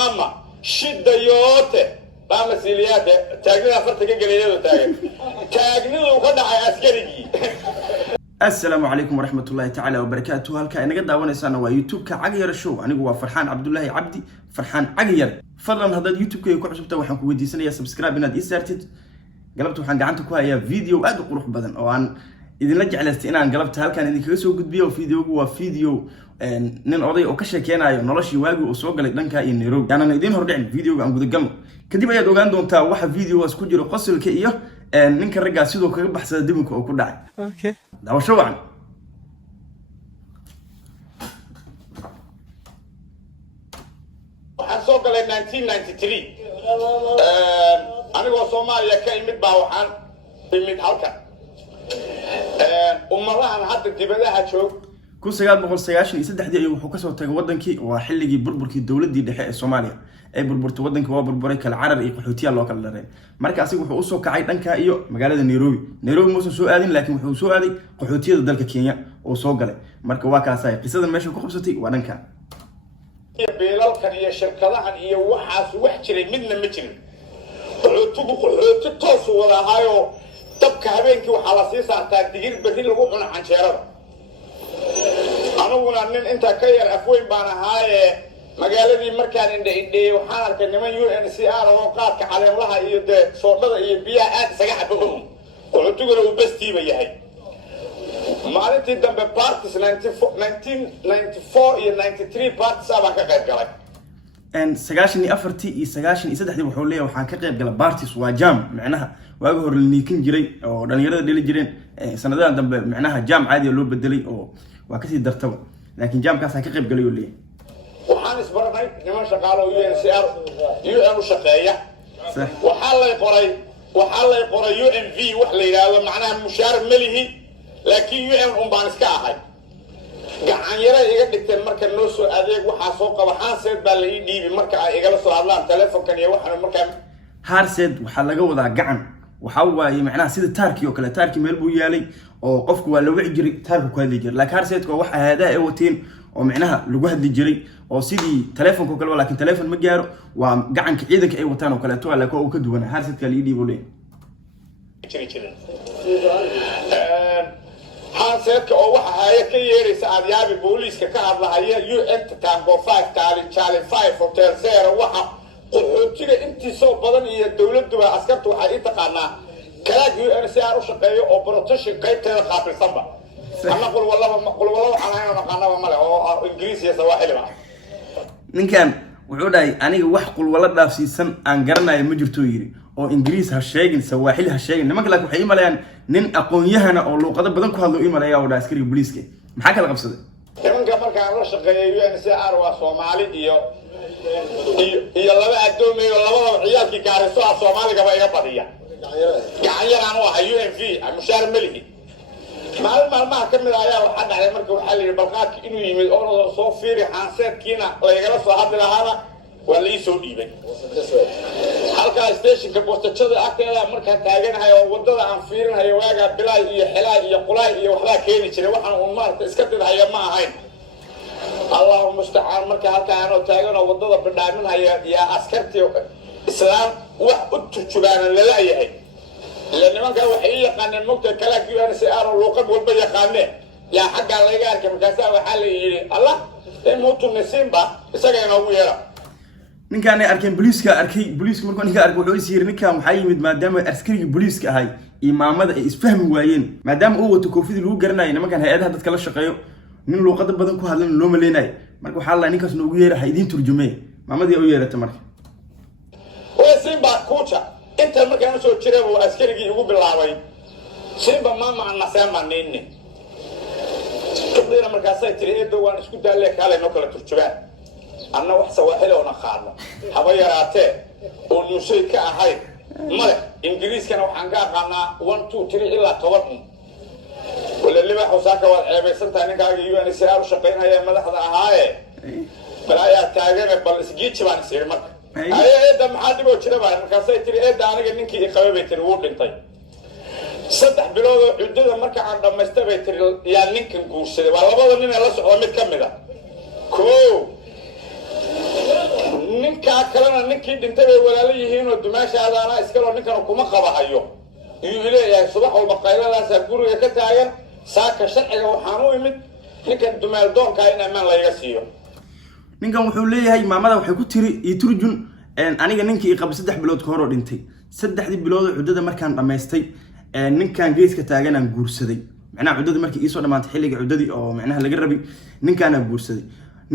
mama shidda yoote mama siliyaate taagnida afarta ka galeeyado taagnidu ka dhacay askarigii. السلام عليكم ورحمة الله تعالى وبركاته. هلكا إنك داوانا سانا ويوتيوب كعجير شو أنا جوا فرحان عبد الله عبدي فرحان عجير فضلا هذا اليوتيوب كي يكون عشبته وحن كودي سنة يا سبسكرايب بنا دي سارتد قلبت وحن قعنتك هاي فيديو أدو قروح بدن أو عن إذا نرجع على استئنان قلبت هلكا إنك يسوي قد بيه فيديو جوا فيديو نن قضية وكشة كان عيون نلاش يواجه وسوق لك دنكا ينيرو يعني أنا إذن هرجع فيديو عن قد جنب كدي يا دوغان دون تا واحد فيديو اسكجر قصل كإيه ننك رجع سيدو كجب حسد دمك أو كل اوكي ده وشو عن حسوق ل 1993 أنا وصوماليا كلمة باوحان من هلكا ومرة أنا حتى تبدأ هتشوف كل سجاد بقول سجاشن يسد حدي أيوه حكسه تجودن كي وحلقي بربر كي الدولة دي دحية الصومالية أي بربر تودن كوا بربر كالعرر يقحوتيا الله كاللرين مركز أسيق وحوسه كعيد أنك أيوه مقالة نيروبي موسى سوء هذين لكن وحوسه هذه قحوتيا ضد كينيا وسوق له مركز واقع ساي قصة المشي كقبستي وأنك بيلالكن iyo shirkadahan iyo waxaas wax jiray midna ma jirin wuxuu toos wada hayo dabka habeenkii waxa la sii saartaa digir bari lagu cuno canjeerada anaguna nin inta ka yar afweyn baan ahaaye magaaladii markaan indheeyay waxaan arkay niman UNCR oo qaadka caleemlaha iyo soodhada iyo biyaha aad isaga xabboon wuxuu uu bastiiba yahay maalintii dambe parties 1994 iyo 93 parties baan ka qayb galay سجاشني أفرتي سجاشني يسد حدي بحوليه وحن كقيب قال بارتيس وجام معناها واجهه الليكين جري أو دنيرة ديل جرين سندان دم معناها جام عادي اللي بدلي أو وكثير درتوا لكن جام كاس كقيب قال يقول لي وحان اسبرناي نما شغالو UNCR UN شقايه صح وحال يقرأ UNV وحلا يلا معناها مشارك ملهي لكن UN بان iska ahay gacan yara iga dhigteen marka noo soo adeeg waxa soo qaba Haarseed baa la ii dhiibay marka ay igala soo hadlaan telefoonkan iyo waxaan marka Haarseed waxa laga wadaa gacan waxa waaye macnaha sida taarki oo kale taarki meel buu yaalay oo qofku waa la wici jiray taarku ku hadli jiray laakiin Haarseed ko waxa hada ay wateen oo macnaha lagu hadli jiray oo sidii telefoonka kale laakiin telefoon ma gaaro waa gacanka ciidanka ay wataan oo kale to la ko ka duwan Haarseed ka la ii dhiibo jiray حاسيتك أو واحد هاي كييري سعديابي بوليس كهذا هاي UN تانغو 5 تالي 5 هوتيل سير واحد قلتلي أنت سو بدن هي الدولة دوا عسكرت وحقيقة تقانا كلاك UNCR وشقيه أو بروتشن كيف تلقى صبا أنا أقول والله أنا نقانا وملا أو إنجليزي سواحلي معه ninkan wuxuu dhahay aniga wax qul wala dhaafsiisan aan garanayo ma jirto yiri oo Ingiriis ha sheegin Sawaaxili ha sheegin nimanka laakiin waxay imalayaan nin aqoon-yahana oo luqado badan ku hadlo imalaya oo askariga booliiska maxaa kala qabsaday nimanka markaan la shaqeeyay UNCR waa Soomaali iyo laba adoomay oo labada ciyaalkii gaariso ah Soomaaliga ba iga badiya gacan yaraan oo ah UNV mushaar malihi maalmaha kamid ayaa waxa dhacay markii waxa la yiri balqaadki inuu yimid oo soo fiiri Haarseedkiina la igala soo hadli lahaana waa la ii soo dhiibay halka stationka boostachada agteeda marka taaganahay oo wadada aan fiirinayo waaga bilaay iyo xilaay iyo qulaay iyo waxba keeni jiray waxaan uu maarta iska didahay ma ahayn Allahu musta'an marka halka aan taagano wadada bidhaaminaya ya askarti islaam wax u turjubaan la leeyahay nimanka waxay yaqaaneen mugta kala UNCR oo luqad walba yaqaaneen ya xagga laga arkay markaas waxa la yiri Allah muutu nasimba isaga inuu yeero ninkan ay arkeen booliiska markuu ninka arko wuxuu isir ninkan waxa yimid maadaama askariga booliiska ahay imaamada ay isfahmi waayeen maadaama uu wato koofida lagu garanayo nimankan hay'adaha dadka la shaqeeyo nin luqad badan ku hadlan loo maleenay marka waxa la ninkaas noogu yeeray idin turjumay maamadii oo yeeratay marka way simba kucha inta markaan soo jiray oo askarigii ugu bilaabay simba mama aan nasaamaaneen kadibna markaas ay tiriyada waan isku daalay kale noo kala turjubaan anna wax Sawaaxili oo naqaano haba yaraatee oo nusay ka ahay male Ingiriiskana waxaan ka aqaanaa 1 2 3 ilaa 10 wala liba xusaaka waa ceebaysantaa ninkaaga UNCR shaqeynaya madaxda ahaaye balaya taageer bal isgiici baan isir marka ayada maxaa dib u jira baa markaas ay tiri eeda aniga ninkii qabay tiri wuu dhintay saddex bilood oo ciidada marka aan dhameystay bay tiri yaa ninkan guursaday waa labada nin ee la socda mid kamid ah ko ninkaa kalena ninkii dhintay bay walaalo yihiin oo dumaashaadaana iskaloo ninkana kuma qabahayo iyuu leeyahay subax walba qayladaasaa guriga ka taagan saaka sharciga waxaan u imid ninkan dumaal doonkaa in ammaan layga siiyo ninkan wuxuu leeyahay maamada waxay ku tiri ii turjun aniga ninkii qab 3 bilood ka hor oo dhintay 3 bilood oo cudada markaan dhameystay ninkan geeska taagan aan guursaday macnaha cudada markii ii soo dhamaatay xilliga cudadii oo macnaha laga rabay ninkan aan guursaday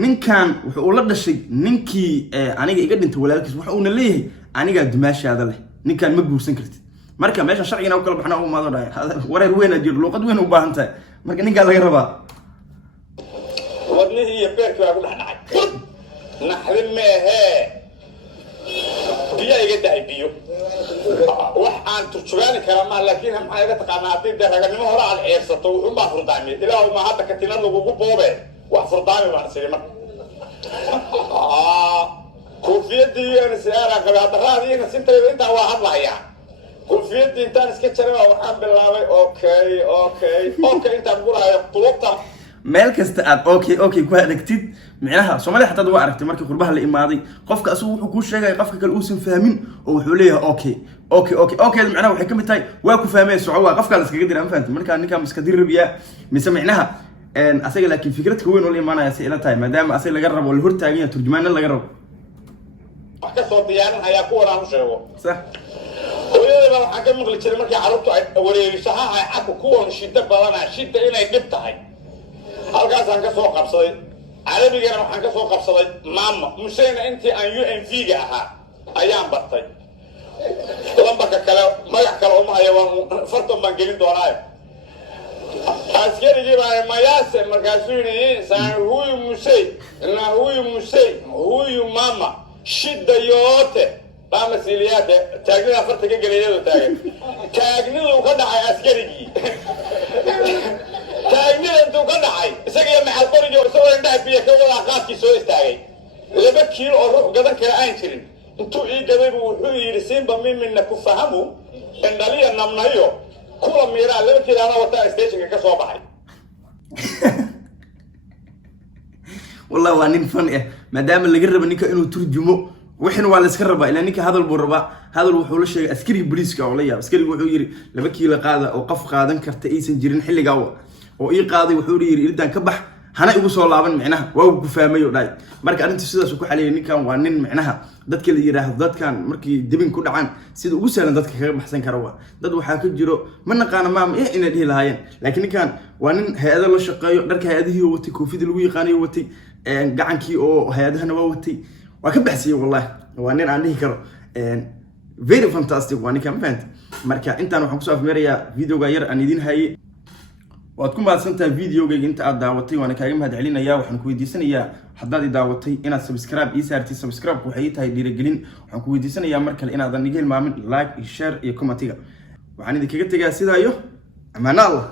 ninkan wuxuu la dhashay ninkii aniga iga dhintay walaalkiis waxa uu leeyahay aniga dumaashaada leh ninkan ma guursan kartid marka meesha sharciina u kala baxna oo maado dhaay wareer weyn jir luqad weyn u baahan tahay marka ninka laga rabaa wadnihii iyo beerkii waa ku dhaxdhacay naxdin meehe biyo iga dahay biyo wax aan turjubaani karaa ma laakiin maxaa iga taqaanaa haddii dee raganimo hore aad ceebsato wuxuu baa furdaamiyay ilaahu ma hadda katinad lagugu boobe wax furdaami baan sii marka koofiyadii iyo siyaara qabay hadda raadiina sintayda intaa waa hadlayaa koofiyadii intaan iska jaray waxaan bilaabay okay intaan guraayo qulubta meel kasta aad okay ku adagtid macnaha Soomaaliya xataa waa aragtay markii qurbaha la imaaday qofka asuu wuxuu ku sheegay qofka kale uusan fahmin oo wuxuu leeyahay okay macnaha waxay kamid tahay waa ku fahmay socod qofka la iskaga diray ma fahantin marka ninka iska dirabiya mise macnaha asaga laakiin fikradka weyn oo la imaanaya si ila tahay maadaama asaga laga rabo la hortaagan turjumaana laga rabo wax ka soo diyaarin ayaa ku waraan u sheego sax hooyada waxaan ka maqli jiray markii carruurtu ay wareegisaha ay caqo kuwan shida badana shida inay dhib tahay halkaasaan ka soo qabsaday carabigana waxaan ka soo qabsaday maama musayna intii aan UNV-ga ahaa ayaan bartay lambarka kale magac kale uma hayo waan fartan baan gelin doonaa askarigii baa mayaase markaasuu yidhi saan huyu musay huyu mama shida yoote mama siliyaade taagnida farta ka geliyado taagnidu ka dhacay askarigii taagnida intuu ka dhacay isaga maxal qoriga isagoo indhaha biyo ka wada qaadkii soo istaagay 2 kiilo oo ruux gadan kale aan jirin intuu ii gaday wuxuu yidhi simba mimina ku fahamu indhaliya namnayo kula miiraa 2 kiilo ana wata stationka ka soo baxay wallahi waa nin fan maadaama laga rabo ninka inuu turjumo wixin waa la iska rabaa ilaa ninka hadal buu rabaa hadal wuxuu la sheegay askari booliiska oo la yaab askari wuxuu yiri 2 kiilo qaada oo qof qaadan karta aysan jirin xilliga oo ii qaaday wuxuu yiri irdaan ka bax hana igu soo laaban macnaha waa uu ku fahmay oo dhaay marka arintu sidaas ku xaliyay ninkan waa nin macnaha dadka la yiraahdo dadkan markii dibin ku dhacaan sida ugu sahlan dadka kaga baxsan kara waa dad waxa ka jiro ma naqaan maam inay dhihi lahaayeen laakiin ninkan waa nin hay'ado la shaqeeyo dharka hay'adihii oo watay koofida lagu yaqaanayo watay gacankii oo hay'adahana waa watay waa ka baxsiyay wallahi waa nin aan dhihi karo very fantastic waa ninkan fahant marka intaan waxaan ku soo afmeerayaa videoga yar aan idin hayay waad ku maadsantahay videoga inta aad daawatay waana kaaga mahad celinayaa waxaan ku weydiisanayaa haddaad i daawatay inaad subscribe ii saartid subscribe waxay tahay dhiirigelin waxaan ku weydiisanayaa mar kale inaadan iga hilmaamin like iyo share iyo commentiga waxaan idinkaga tegaa sidaa iyo amaana Allah